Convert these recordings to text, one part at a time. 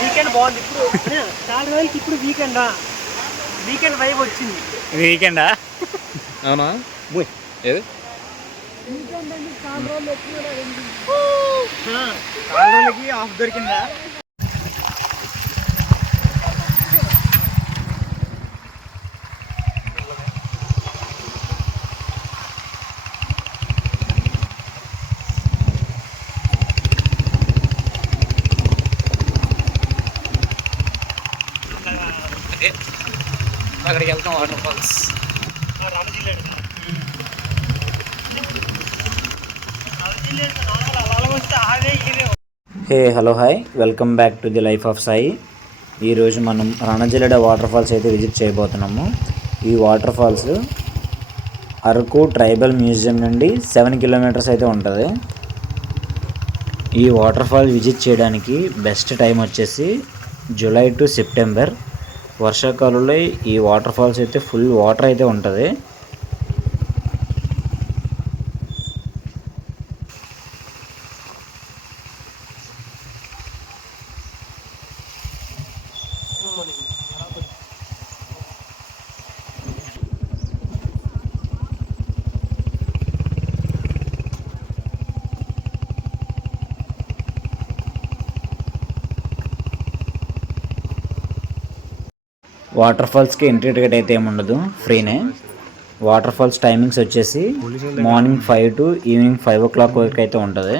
Weekend బాగుంది. ఇప్పుడు చాలా రోజులకి ఇప్పుడు వీకెండ్ వైబ్ వచ్చింది. వీకెండా? అవునా? ఏది చాలా రోజులకి ఆఫ్ దొరికిందా? అక్కడికి వెళ్తాం water falls. Hey hello hi, welcome back to the life of Sai. ఈరోజు మనం రణజిల్లెడ వాటర్ ఫాల్స్ అయితే విజిట్ చేయబోతున్నాము. ఈ water falls Araku tribal museum నుండి 7 కిలోమీటర్స్ అయితే ఉంటుంది. ఈ వాటర్ ఫాల్ విజిట్ చేయడానికి బెస్ట్ టైం వచ్చేసి జూలై టు సెప్టెంబర్. వర్షాకాలంలో ఈ వాటర్ ఫాల్స్ అయితే ఫుల్ వాటర్ అయితే ఉంటుంది. వాటర్ ఫాల్స్కి ఎంట్రీ టికెట్ అయితే ఏమి ఉండదు, ఫ్రీనే. వాటర్ ఫాల్స్ టైమింగ్స్ వచ్చేసి మార్నింగ్ 5 టు ఈవినింగ్ 5 o'clock వరకు అయితే ఉంటుంది.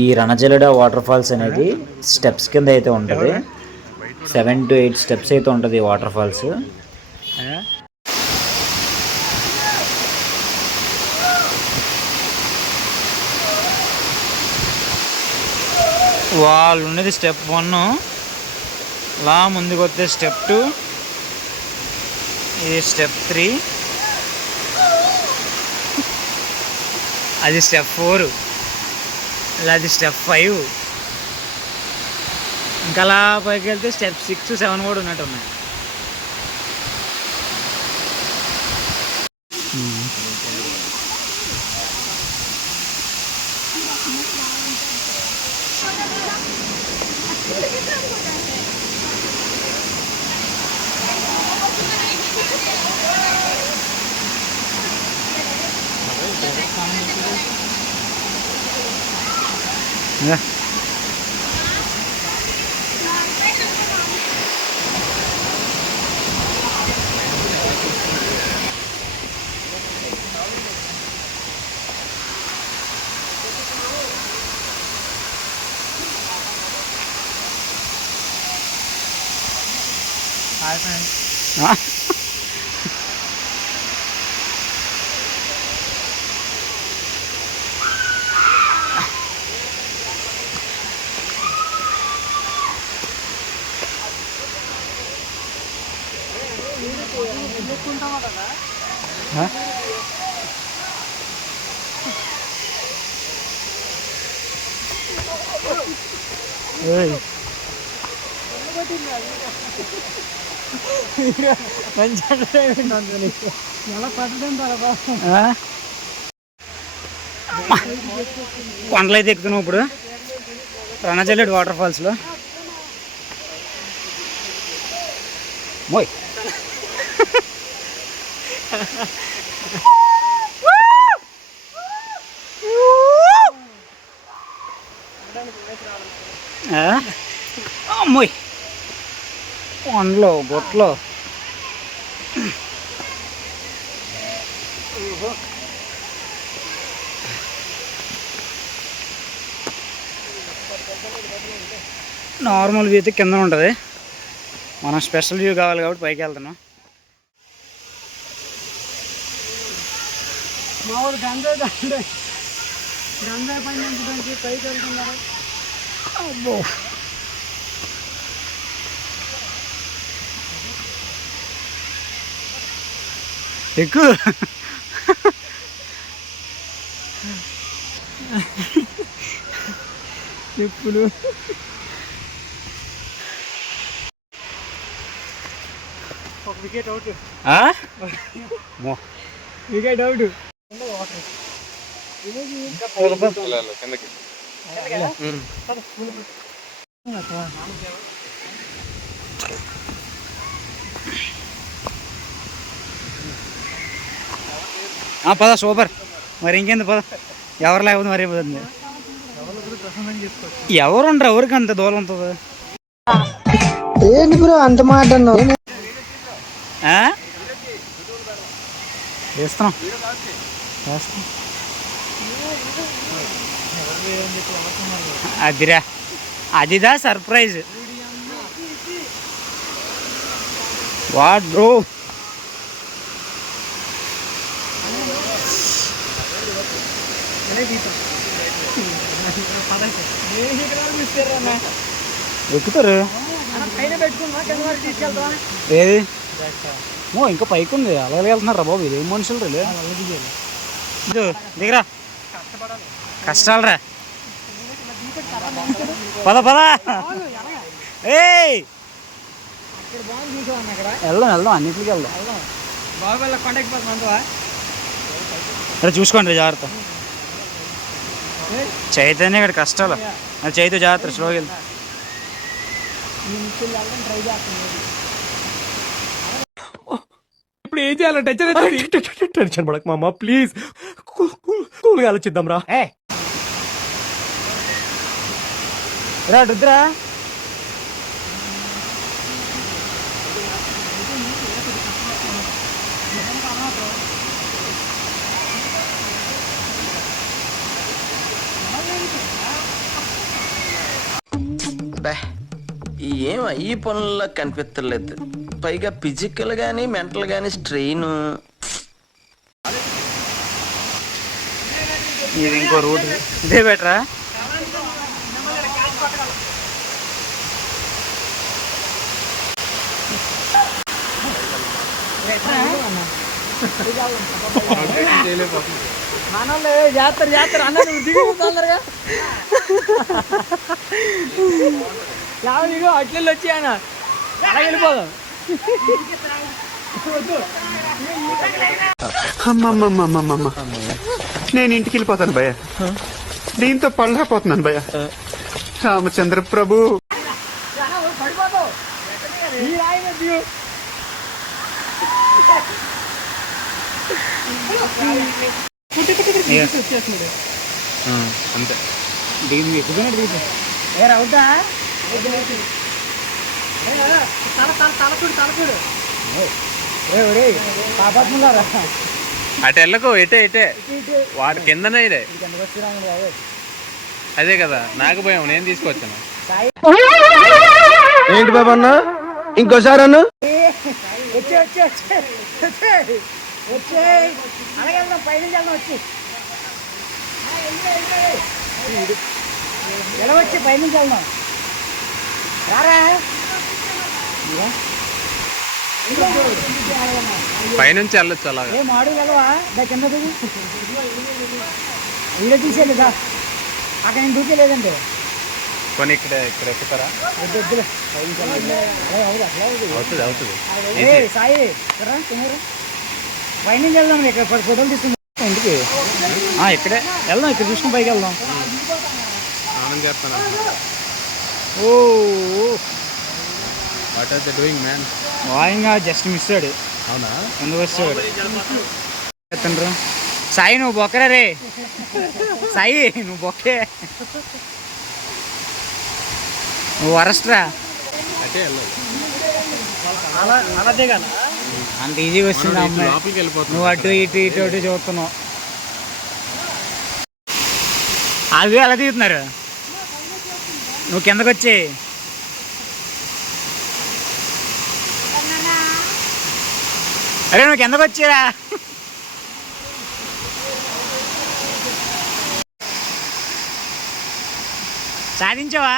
ఈ రణజిల్లెడ వాటర్ ఫాల్స్ అనేది స్టెప్స్ కింద అయితే ఉంటుంది. 7 to 8 స్టెప్స్ అయితే ఉంటుంది ఈ వాటర్ ఫాల్స్. వాళ్ళు ఉన్నది స్టెప్ 1, లా ముందుకు వస్తే స్టెప్ 2, ఇది స్టెప్ 3, అది స్టెప్ 4, అది స్టెప్ 5, ఇంకా అలా పైకి వెళ్తే స్టెప్ 6, 7 కూడా ఉన్నట్టు ఉన్నాయి. Hi friends. కొండలు అయితే ఎక్కుతున్నాం ఇప్పుడు రణజిల్లెడ వాటర్ ఫాల్స్లో. మోయ్ అమ్మోయ్ కొండలో బొట్లో నార్మల్ వ్యూ అయితే కింద ఉంటుంది. మనం స్పెషల్ వ్యూ కావాలి కాబట్టి పైకి వెళ్తున్నాం. మామూలు గంజాయి పైన పైకి వెళ్తున్నారు. అబ్బో ఎక్కువ చెప్పులు ఒక వికెట్ అవుట్. Wicket out. పద సూపర్. మరి ఇంకేంది పద. ఎవరు లేకపోతే మరి అయిపోతుంది. ఎవరుండ్రు ఎవరికి అంత దూరం ఉంటుంది? ఏంటి బ్రో అంత మాట వేస్తున్నాం. అదిరా, అదిదా సర్ప్రైజ్. What bro? ఎక్కుతారు ఏది? ఇంకా పైకి ఉంది. అలాగే వెళ్తున్నారా బాబు? ఇదేం మనుషులు రే. దిగరా, కష్టాలరా. పద పద. వెళ్దాం వెళ్దాం, అన్నింటికి వెళ్దాం. అరే చూసుకోండి జాగ్రత్త. చైతన్య ఇక్కడ కష్టాలు. చైతు జాగ్రత్త, స్లోగా వెళ్తా. ఇప్పుడు ఏం చేయాలంటే టెన్షన్ పడక మామ, ప్లీజ్ కూల్గా ఆలోచిద్దాం రా. రుద్రా, ఏం ఈ పనుల్లో కనిపించలేదు. పైగా ఫిజికల్ గానీ మెంటల్ గానీ స్ట్రెయిన్. ఇది ఇంకో రూట్. ఇదే బెటరా? జాతర జాతర అన్న దిగు తొందరగా. దిగు అట్లెళ్ళి వచ్చి ఆయన అలా వెళ్ళిపోదాం. అమ్మమ్మమ్మమ్మమ్మ, నేను ఇంటికి వెళ్ళిపోతాను భయ్య. దీంతో పళ్ళపోతున్నాను భయ్య. రామచంద్ర ప్రభు. అంతే ఎక్కుతున్నట్టు. అవుతా తలపూడు తలపూడు పాపాత్ములారా. అటు వెళ్ళకు, ఇటే ఇటే వాటి కిందనే ఇదే. అదే కదా నాకు భయం, నేను తీసుకొచ్చాను. ఏంటి బాబా అన్న, ఇంకోసారి అన్న వచ్చే వచ్చే వచ్చే వచ్చే అలాగే వెళ్దాం. పైనుంచి వెళ్దాం. వచ్చి ఎలా వచ్చి పైనుంచి వెళ్దాం. రారా పైనుంచి వెళ్ళొచ్చు అలాగా. ఏ మాడు వెళ్ళవా? కింద దిగు. వీడియో తీసేయలేదా? అక్కడ నేను దూకేలేదండి. కొన్ని ఇక్కడ ఇక్కడ ఎక్కుతారా? అవుతుంది అవుతుంది. సాయి పైనుంచి వెళ్దాం. ఇక్కడ 10 ఫోటోలు తీసుకుందాం. ఇంటికి ఇక్కడే వెళ్దాం. ఇక్కడ చూసుకుని పైకి వెళ్దాం. స్నానం చేస్తాను. Oh what are they doing man? వాయింగా జస్ట్ మిస్ అయ్యాడు. అవునా? ఎందుకు వచ్చాడు? చెప్తాను సాయి, నువ్వు బొక్కరా రే. సాయి నువ్వు బొక్కే, నువ్వు వరస్ట్రా. అటే వెళ్ళాలి. అలా దిగాల. అంత ఈజీగా వచ్చింది అమ్మాయి. లోపలికి వెళ్ళిపోతుంది. నువ్వు అటు ఇటు ఇటు అటు చూస్తున్నావు. అది ఎలా దిగుతున్నారు? నువ్వు కిందకు వచ్చి అరే నువ్వు కిందకు వచ్చిరా. సాధించావా?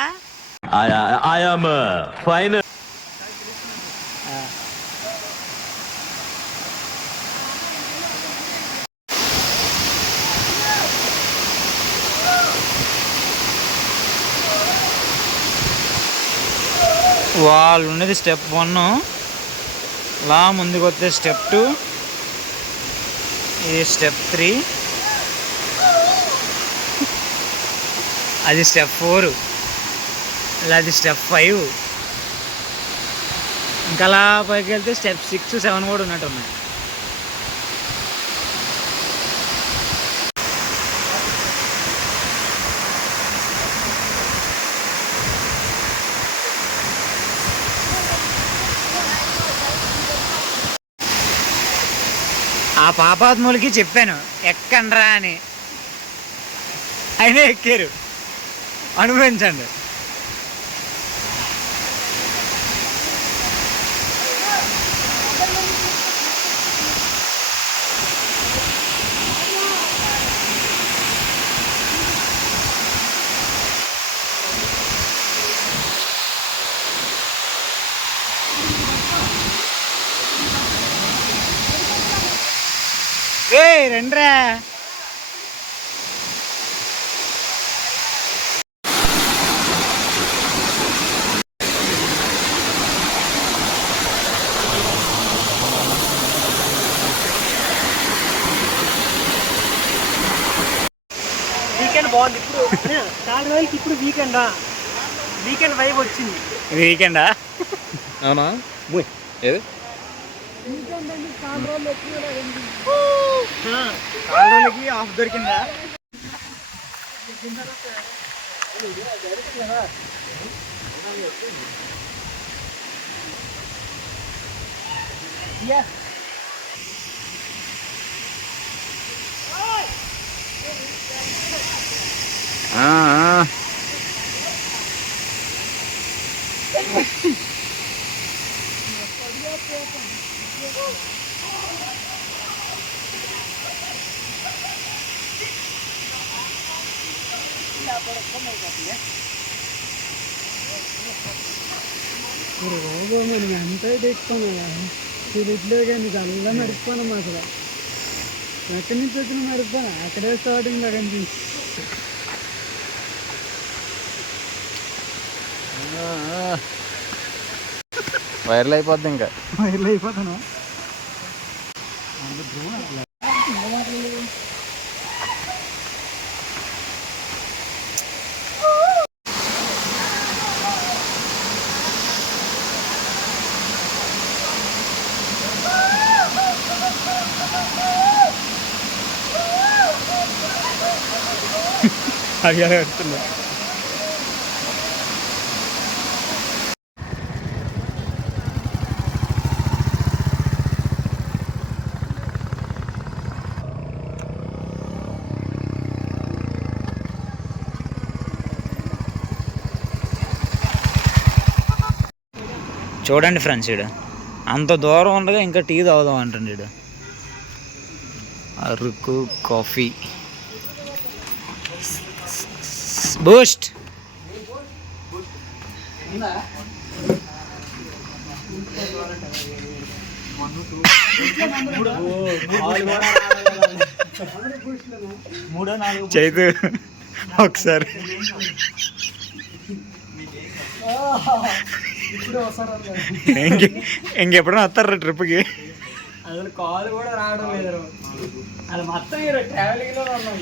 వాళ్ళు ఉన్నది స్టెప్ 1, లా ముందుకు వస్తే స్టెప్ 2, ఇది స్టెప్ 3, అది స్టెప్ 4. అది స్టెప్ 5. ఇంకా అలా పైకి వెళ్తే స్టెప్ 6, 7 కూడా ఉన్నట్టు ఉన్నాయి. ఆ పాపాత్ములకి చెప్పాను ఎక్కండ్రా అని, అయినా ఎక్కారు. అనుభవించండి. రండ్రా. వీకెండ్ బాగుంది. ఇప్పుడు 4 రోజులకి ఇప్పుడు వీకెండా, వీకెండ్ వైబ్ వచ్చింది. వీకెండా? అవునా? ఏది? 4 రోజులకి ఆఫ్ దొరికిందా? మనం ఎంత తెచ్చుకోనా తిరిగిలో కానీ అలా మరిచిపోయినాం. అసలు ఎక్కడి నుంచి వచ్చిన మరిచిపోయినా అక్కడే స్టార్టింగ్ లో కనిపించి వైరల్ అయిపోద్ది ఇంకా. వైర్లు అయిపోతాను. అడిగా కడుతున్నా. చూడండి ఫ్రెండ్స్, ఈడ అంత దూరం ఉండగా ఇంకా టీ తాగుదాం అంటండి. ఈడ అరకు కాఫీ బూస్ట్. చైతు ఒకసారి ఇంకెప్పుడైనా వస్తారా ట్రిప్కి? అసలు కాల్ కూడా రావడం లేదు. అది మొత్తం ట్రావెలింగ్ లో ఉన్నాం.